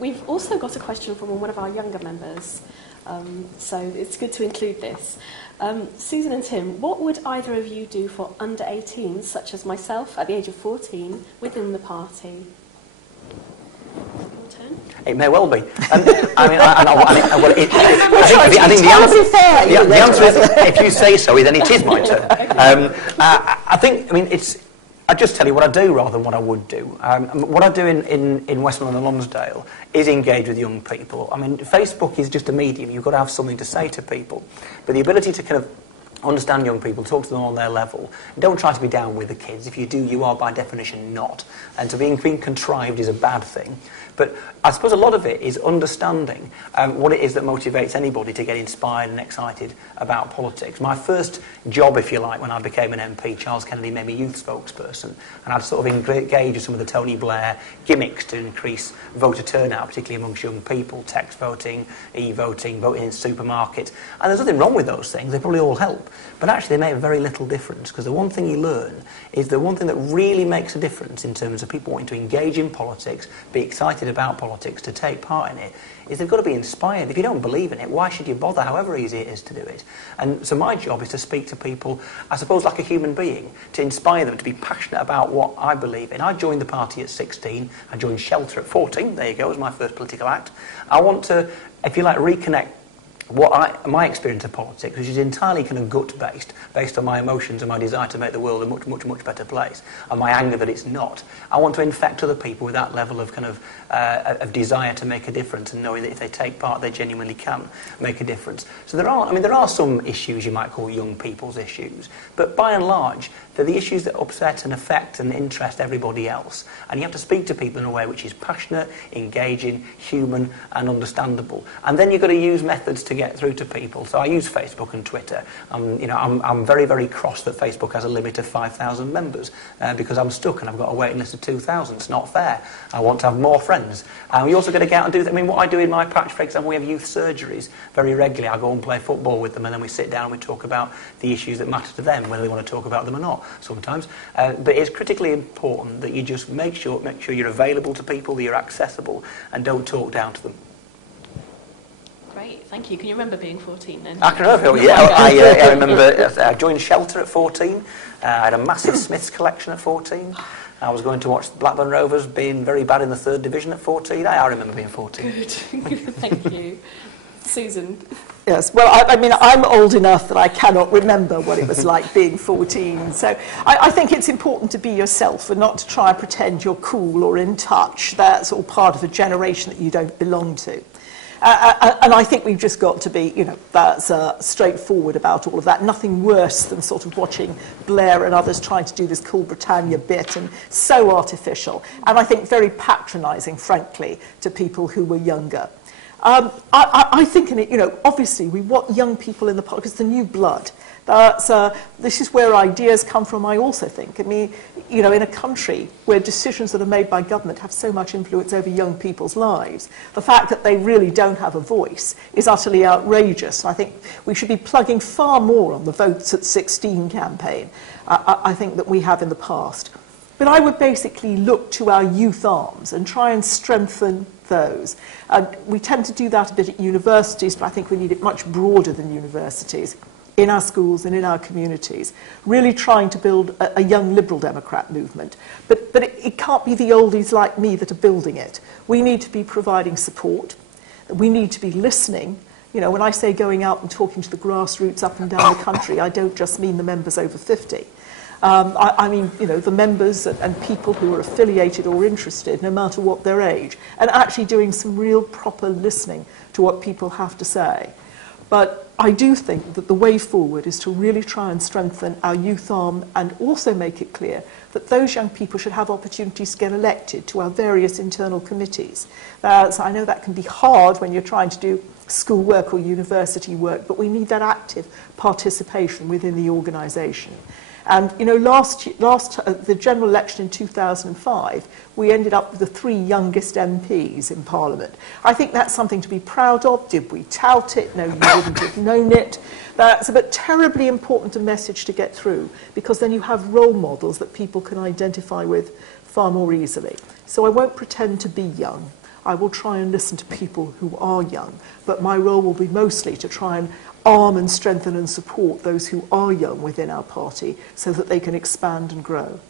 We've also got a question from one of our younger members, so it's good to include this. Susan and Tim, what would either of you do for under 18s, such as myself at the age of 14, within the party? It may well be. I think the answer is, if you say so, then it is my turn. I just tell you what I do rather than what I would do. What I do in Westmoreland and Lonsdale is engage with young people. I mean, Facebook is just a medium. You've got to have something to say to people. But the ability to kind of understand young people, talk to them on their level. Don't try to be down with the kids. If you do, you are by definition not. And to being contrived is a bad thing. But I suppose a lot of it is understanding what it is that motivates anybody to get inspired and excited about politics. My first job, if you like, when I became an MP, Charles Kennedy made me youth spokesperson, and I'd sort of engage with some of the Tony Blair gimmicks to increase voter turnout, particularly amongst young people, text voting, e-voting, voting in supermarkets. And there's nothing wrong with those things, they probably all help. But actually they make very little difference, because the one thing you learn is the one thing that really makes a difference in terms of people wanting to engage in politics, be excited about politics, to take part in it, is they've got to be inspired. If you don't believe in it, why should you bother, however easy it is to do it? And so my job is to speak to people, I suppose, like a human being, to inspire them to be passionate about what I believe in. I joined the party at 16, I joined Shelter at 14, there you go, was my first political act. I want to, if you like, reconnect my experience of politics, which is entirely kind of gut-based, based on my emotions and my desire to make the world a much, much, much better place, and my anger that it's not. I want to infect other people with that level of kind of desire to make a difference, and knowing that if they take part, they genuinely can make a difference. So there are some issues you might call young people's issues, but by and large, they're the issues that upset and affect and interest everybody else. And you have to speak to people in a way which is passionate, engaging, human, and understandable. And then you've got to use methods to get through to people. So I use Facebook and Twitter. I'm very, very cross that Facebook has a limit of 5,000 members because I'm stuck and I've got a waiting list of 2,000. It's not fair. I want to have more friends. We also got to get out and do that. I mean, what I do in my patch, for example, we have youth surgeries very regularly. I go and play football with them, and then we sit down and we talk about the issues that matter to them, whether they want to talk about them or not sometimes. But it's critically important that you just make sure you're available to people, that you're accessible, and don't talk down to them. Great, thank you. Can you remember being 14 then? I can remember, yeah. I remember I joined Shelter at 14. I had a massive Smiths collection at 14. I was going to watch Blackburn Rovers being very bad in the 3rd Division at 14. I remember being 14. Good, thank you. Susan? Yes, well, I mean, I'm old enough that I cannot remember what it was like being 14. So I think it's important to be yourself and not to try and pretend you're cool or in touch. That's all part of a generation that you don't belong to. And I think we've just got to be, that's straightforward about all of that. Nothing worse than sort of watching Blair and others trying to do this Cool Britannia bit, and so artificial. And I think very patronising, frankly, to people who were younger. I think, obviously we want young people in the politics, the new blood. This is where ideas come from, I also think. I mean, in a country where decisions that are made by government have so much influence over young people's lives, the fact that they really don't have a voice is utterly outrageous. I think we should be plugging far more on the Votes at 16 campaign, I think, that we have in the past. But I would basically look to our youth arms and try and strengthen those. We tend to do that a bit at universities, but I think we need it much broader than universities, in our schools and in our communities, really trying to build a young Liberal Democrat movement. But it can't be the oldies like me that are building it. We need to be providing support. We need to be listening. When I say going out and talking to the grassroots up and down the country, I don't just mean the members over 50. I mean, the members and people who are affiliated or interested, no matter what their age, and actually doing some real proper listening to what people have to say. But I do think that the way forward is to really try and strengthen our youth arm and also make it clear that those young people should have opportunities to get elected to our various internal committees. So I know that can be hard when you're trying to do school work or university work, but we need that active participation within the organisation. And, the general election in 2005, we ended up with the 3 youngest MPs in Parliament. I think that's something to be proud of. Did we tout it? No, you wouldn't have known it. That's a bit terribly important a message to get through, because then you have role models that people can identify with far more easily. So I won't pretend to be young. I will try and listen to people who are young, but my role will be mostly to try and arm and strengthen and support those who are young within our party so that they can expand and grow.